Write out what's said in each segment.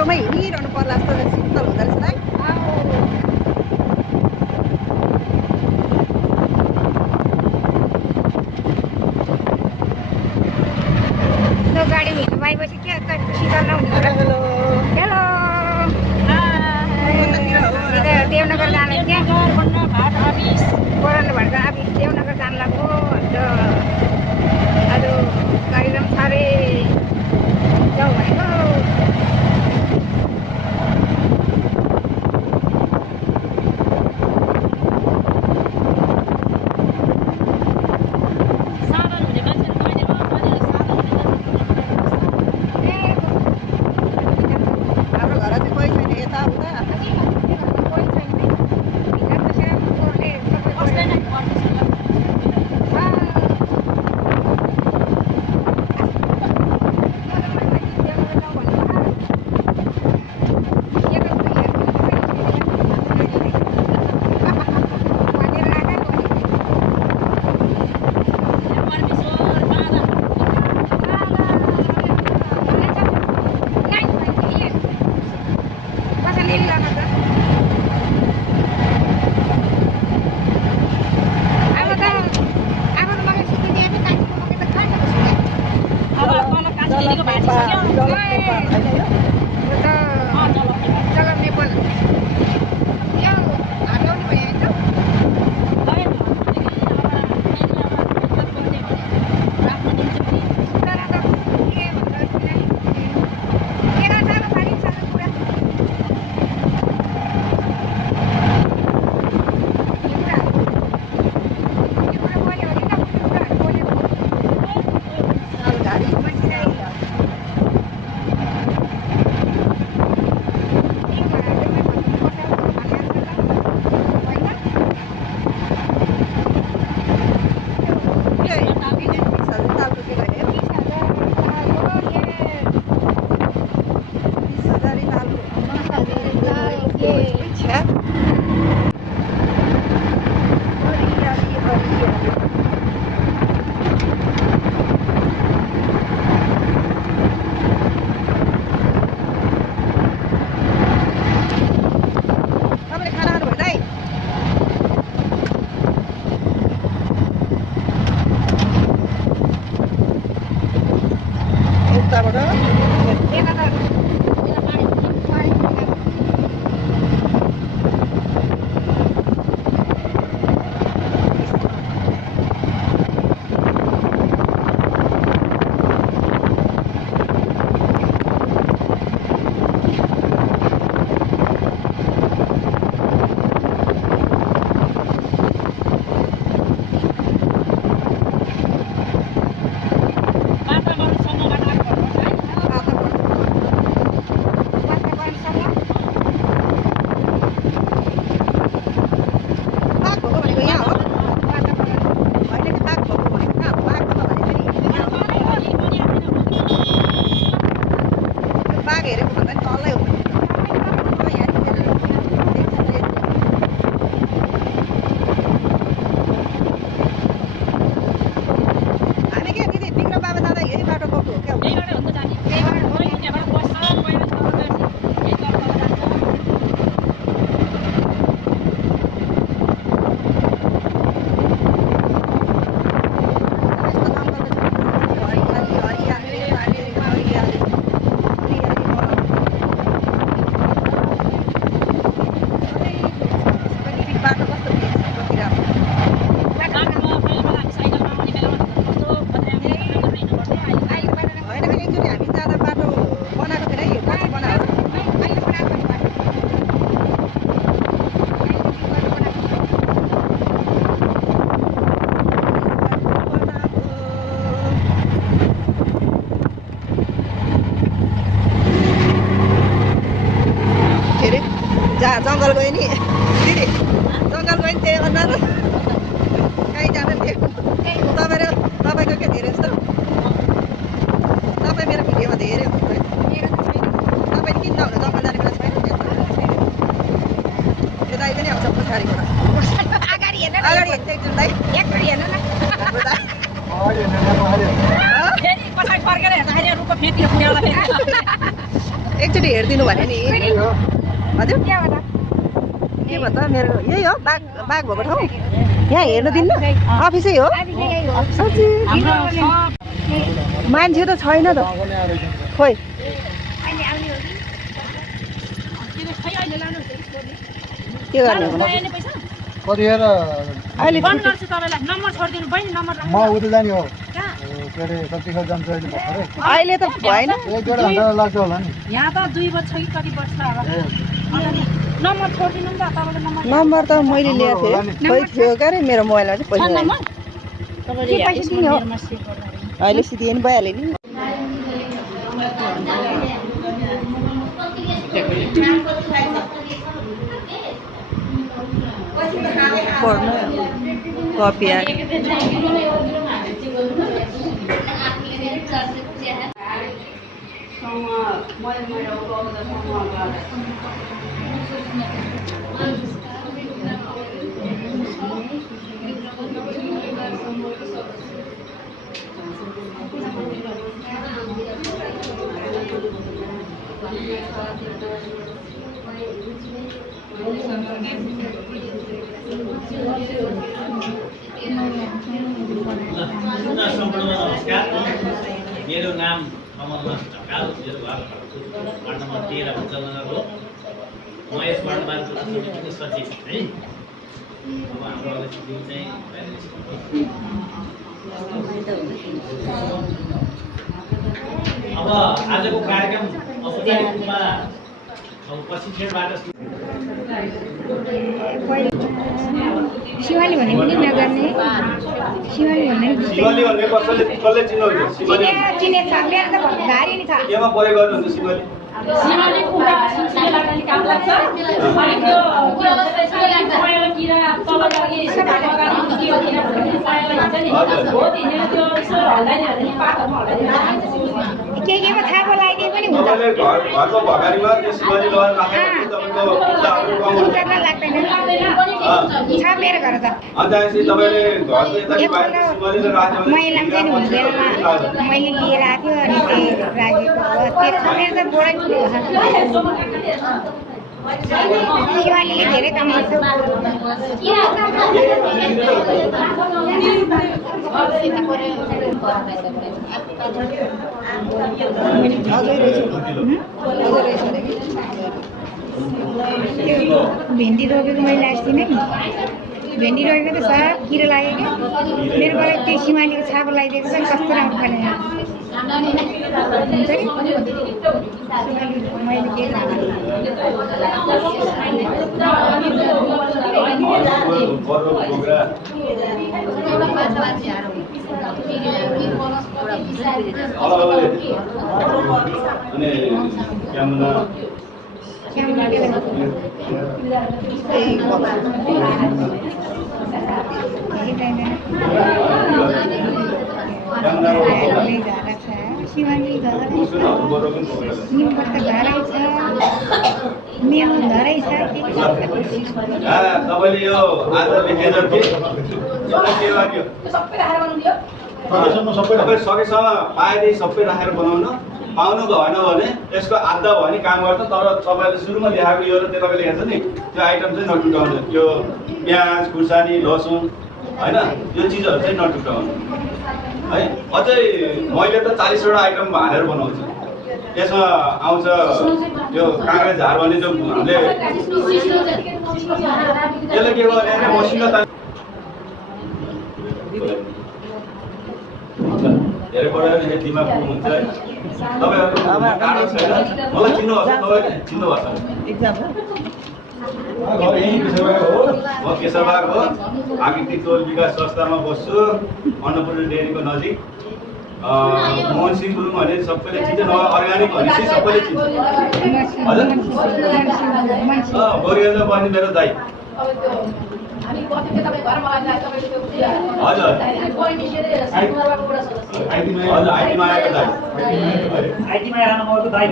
बाटोमै हिँडिरहनु पर्ला जस्तो शीतल हुँदो रहेछ है। त्यो गाडी हिँड्नु पाएपछि के शीतल नहुने होला। हेलो हेलो देवनगर जानु क्या भाट अफिस कोराले भट्ट अफिस देवनगर जानु लाग्यो अन्त आज कार्यक्रम साह्रै जाउँ भनेको साधन हुने मान्छेहरू कहिले हो साधन हाम्रो घर चाहिँ कोही छैन यताउता। कोही छैन भित्र बसेर कोरले सबै बस्दैन जङ्गल गयो नि दिदी, जङ्गल गयो नि त्यही अनुहार कहीँ जानु थियो। तपाईँको के धेरै जस्तो तपाईँ मेरो भिडियोमा धेरै हुनुहुन्छ। तपाईँले किन नहुनु जङ्गल जाने बेला छैन त्यो दाइ पनि आउँछ पछाडिबाट अगाडि हेर्नु अगाडि हेर्छ एकजना दाइ एकचोटि हेर्नु न हाम्रो दाइ फेरि पछाडि फर्केर हेर्दाखेरि रुखको फेरि पुर्याउँदा एकचोटि हेरिदिनु भने नि हजुर त्यहाँबाट के भन्छ मेरो यही हो बाघ बाघ भएको ठाउँ यहाँ हेर्नु दिन्न अफिसै हो साँच्ची मान्छे त छैन त खोइ के गर्ने हो कतिखेर अहिले फोन गर्छु तपाईँलाई नम्बर छोडिदिनु बहिनी नम्बर म उता जाने हो के अरे कतिखेर जान्छ अहिले भर्खरै अहिले त भएन 1-1.5 घन्टा लाग्छ होला नि यहाँ त 2 बज्छ कि कति बज्छ होला नम्बर छोडिदिनु नि त तपाईँले नम्बर नम्बर त मैले ल्याएको थिएँ खोइ थियो क्या अरे मेरो मोबाइलमा चाहिँ पैसा छैन। तपाईँले पैसा दिने हो? मेरोमा सेभ गर्दा अहिले सिधै नि भइहाल्यो नि पढ्नु कपी मेरो नाम कमलनाथ ढकाल वार्ड नम्बर 13 भञ्जनगर हो म यस वार्ड समितिको सचिव है अब हाम्रो अध्यक्षज्यू चाहिँ अब आजको कार्यक्रम औपचारिक रूपमा अब पश्चिम क्षेत्रबाट शिवाली भने पनि नगर्ने शिवाली भन्ने शिवाली भन्ने कसले चिन्नुहुन्छ शिवाली चिने छ मेरो त गाडी नि छ केमा प्रयोग गर्नुहुन्छ शिवाली सिमाले कुरा सिमाले लाग्ने काम लाग्छ अनि त्यो के भन्छ पाइला किरा तल लागि अगाडि के हो किरा भन्ने पाइला हुन्छ नि हो तिनीहरु त्यो यसो हल्लाइदियो भने पातहरुमा हल्लाइदियो केमा थाहा बोलाइदिए पनि हुन्छ तपाईँले घरको भगारीमा त्यो शिवाली लगाएर राखेको तपाईँको कुराहरू पाउनुहुन्छ उतार्न लाग्दैन छ मेरो घर त अन्त तपाईँले घरको यता बाहिर शिवाली राख्यो भने महिला चाहिँ हुँदैन मैले लिएर आएको अनि त्यही राखेको हो त्यो मेरो त बोडा ठुलो छ शिवालीले धेरै काम गर्छ अझै रहेछ अरे कि त्यो भेन्डी रोपेको मैले अस्ति नै भेन्डी रोपेको त सब किरा लाग्यो क्या मेरो घरमा त्यो सिमालीको छापो लगाइदिएको छ कस्तो राम्रो फलेन हुन्छ नि मैले के शिवाली घर निम्बर त घरै छ मेरो घरै छ तपाईँले यो आज लेखेर के लाग्यो तपाईँ सकेसम्म पाएदेखि सबै राखेर बनाउन पाउनु भएन भने यसको आधा भयो भने काम गर्छ तर तपाईँले सुरुमा देखाएको यो र त्यो तपाईँले हेर्छ नि त्यो आइटम चाहिँ नटुटाउनु यो प्याज खुर्सानी लसुन होइन यो चिजहरू चाहिँ नटुटाउनु है अझै मैले त 40वटा आइटम हालेर बनाउँछु यसमा आउँछ यो काँक्रा झार भन्ने जो हामीले यसले के गर्ने भने मसिनो धेरै पढेर दिमाग हुन्छ तपाईँहरू टाढो छैन मलाई चिन्नुभएको तपाईँले चिन्नुभएको एक्जाम म केशरबाग हो आकृतिक टोल विकास संस्थामा बस्छु अन्नपूर्ण डेरीको नजिक मोहन सिंह गुरुङ भने सबैले चिन्छ न अर्ग्यानिक भनेपछि सबैले चिन्छ हजुर गोरियन्द पनि मेरो दाइ हजुर आइटीमा आएको दाइ आइटीमा आउनुभएको दाइ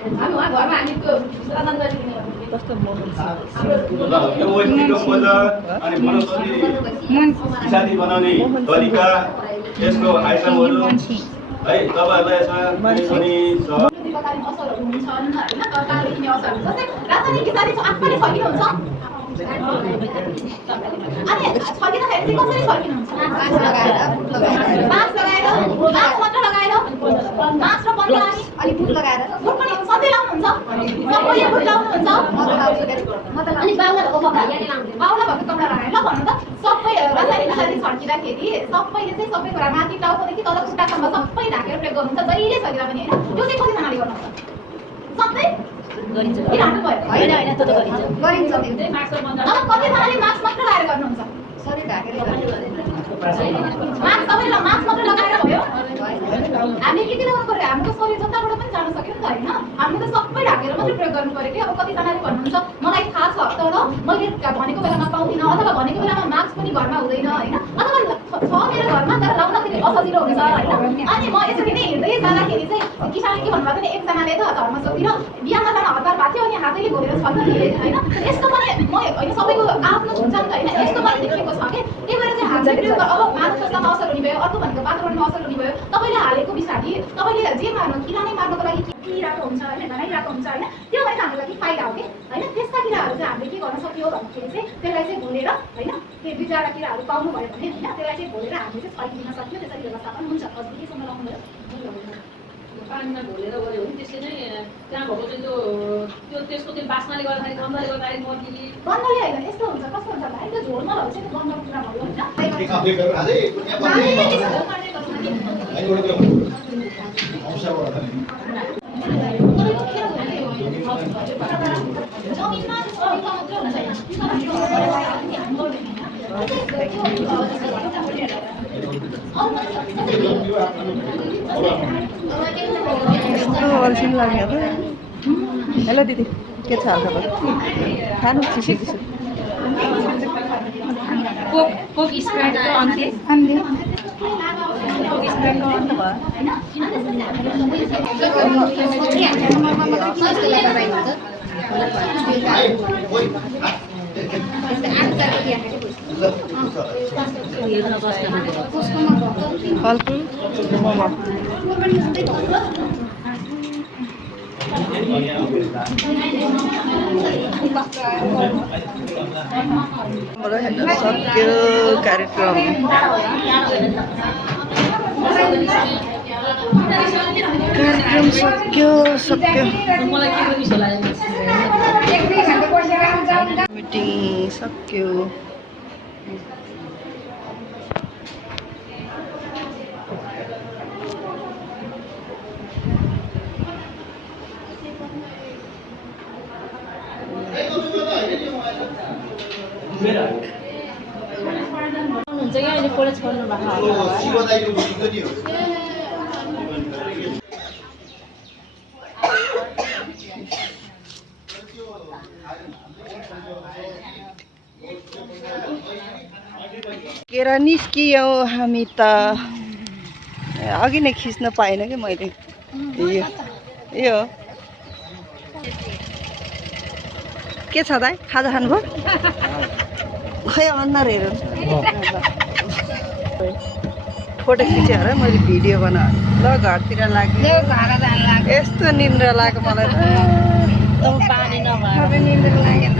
हामी उहाँ घरमा हामी त्यो साधन गरिदिने कस्तो मोहन ल यो ओएसटीको बजार अनि वनस्पति साथी बनाउने तरिका यसको आइटमहरू है तपाईँहरूलाई यसमा कुनै प्रकारको असरहरू हुन्छन् होइन तरकारी किन्ने असरहरू जस्तै रासायनिक किसानी आफैले छर्किनुहुन्छ अनि छर्किँदाखेरि चाहिँ कसरी छर्किनुहुन्छ मास्क लगाएर मास्क मात्र लगाएर मास्क र पन्ध्र अनि बुट लगाएर बुट पनि सधैँ लाउनुहुन्छ सबैले बुट लाउनुहुन्छ अनि बाउला भएको कपडा लगाएर ल भन्नु त सबै रासायनिक किसानी छर्किँदाखेरि सबैले चाहिँ सबै कुरा माथि टाउकोदेखि तल खुट्टासम्म सबै ढाकेर प्रयोग गर्नुहुन्छ जहिले छर्किँदा पनि होइन त्यो चाहिँ कतिजनाले गर्नुहुन्छ सधैँ गरिन्छ होइन त्यो त गरिन्छ अब कतिजनाले मास्क मात्र लगाएर गर्नुहुन्छ शरीर ढाकेर मास्क मात्र लगाएर भयो हामीले के लगाउनु पर्यो हाम्रो शरीर जताबाट पनि जान सक्यो नि त होइन हामीले त सबै ढाकेर मात्रै प्रयोग गर्नु पर्यो कि अब कतिजनाले भन्नुहुन्छ मलाई थाहा छ तर मैले भनेको बेलामा पाउँदिनँ अथवा भनेको बेलामा मास्क पनि घरमा हुँदैन होइन अथवा छ मेरो घरमा तर लाउनखेरि असजिलो हुन्छ होइन अनि म यसरी नै हिँड्दै जाँदाखेरि चाहिँ किसानले के भन्नुभएको थियो एकजनाले त धर्मचोकतिर बिहामा जान हतार भएको थियो अनि हातैले घोरेर छर्न दिए होइन यस्तो पनि म होइन सबैको आफ्नो हुन्छ नि त होइन यस्तो पनि देखेको छ कि त्यही भएर चाहिँ हात चाहिँ प्रयोग अब मानव स्वास्थ्यमा असर हुने भयो अर्को भनेको वातावरणमा असर हुने भयो तपाईँले हालेको बिस्तारी तपाईँले जे मार्नु किरा नै मार्नको लागि किराको हुन्छ होइन धनाइरहेको हुन्छ होइन त्यो भने हाम्रो लागि फाइदा हो कि होइन त्यस्ता किराहरू चाहिँ हामीले के गर्न सक्यो भन्दाखेरि चाहिँ त्यसलाई चाहिँ घोलेर होइन त्यो बिचरा किराहरू पाउनु भयो भने होइन त्यसलाई चाहिँ घोलेर हामीले चाहिँ छर्किदिन सक्यो त्यसरी व्यवस्थापन हुन्छ हजुर केसम्म लाउनु भयो पानीमा घोलेर गऱ्यो भने त्यसले नै त्यहाँ भएको चाहिँ त्यो त्यसको त्यो बास्नाले गर्दाखेरि गन्धले गर्दाखेरि मर्किने गन्धले होइन यस्तो हुन्छ कस्तो हुन्छ भन्दाखेरि त्यो झोल नभए चाहिँ त्यो गन्धको कुरा भयो अल्छी लाग्यो हेलो दिदी के छ हालखबर खानु चिसो चिसो कोक स्प्राइटको अन्त्य कोक स्प्राइटको अन्त फलफुल मोमो सक्यो कार्यक्रम सक्यो मिटिङ सक्यो हुन्छ क्या अहिले कलेज पढ्नु भएको केरा निस्कियो हामी त अघि नै खिच्न पाएन कि मैले यो के छ दाइ खाजा खानुभयो खै अनुहार हेरौँ फोटो खिचेँ अरे मैले भिडियो बनाएँ ल घरतिर लाग्यो यस्तो निन्द्रा लाग्यो मलाई त पानी नभएर निन्द्रा लागेन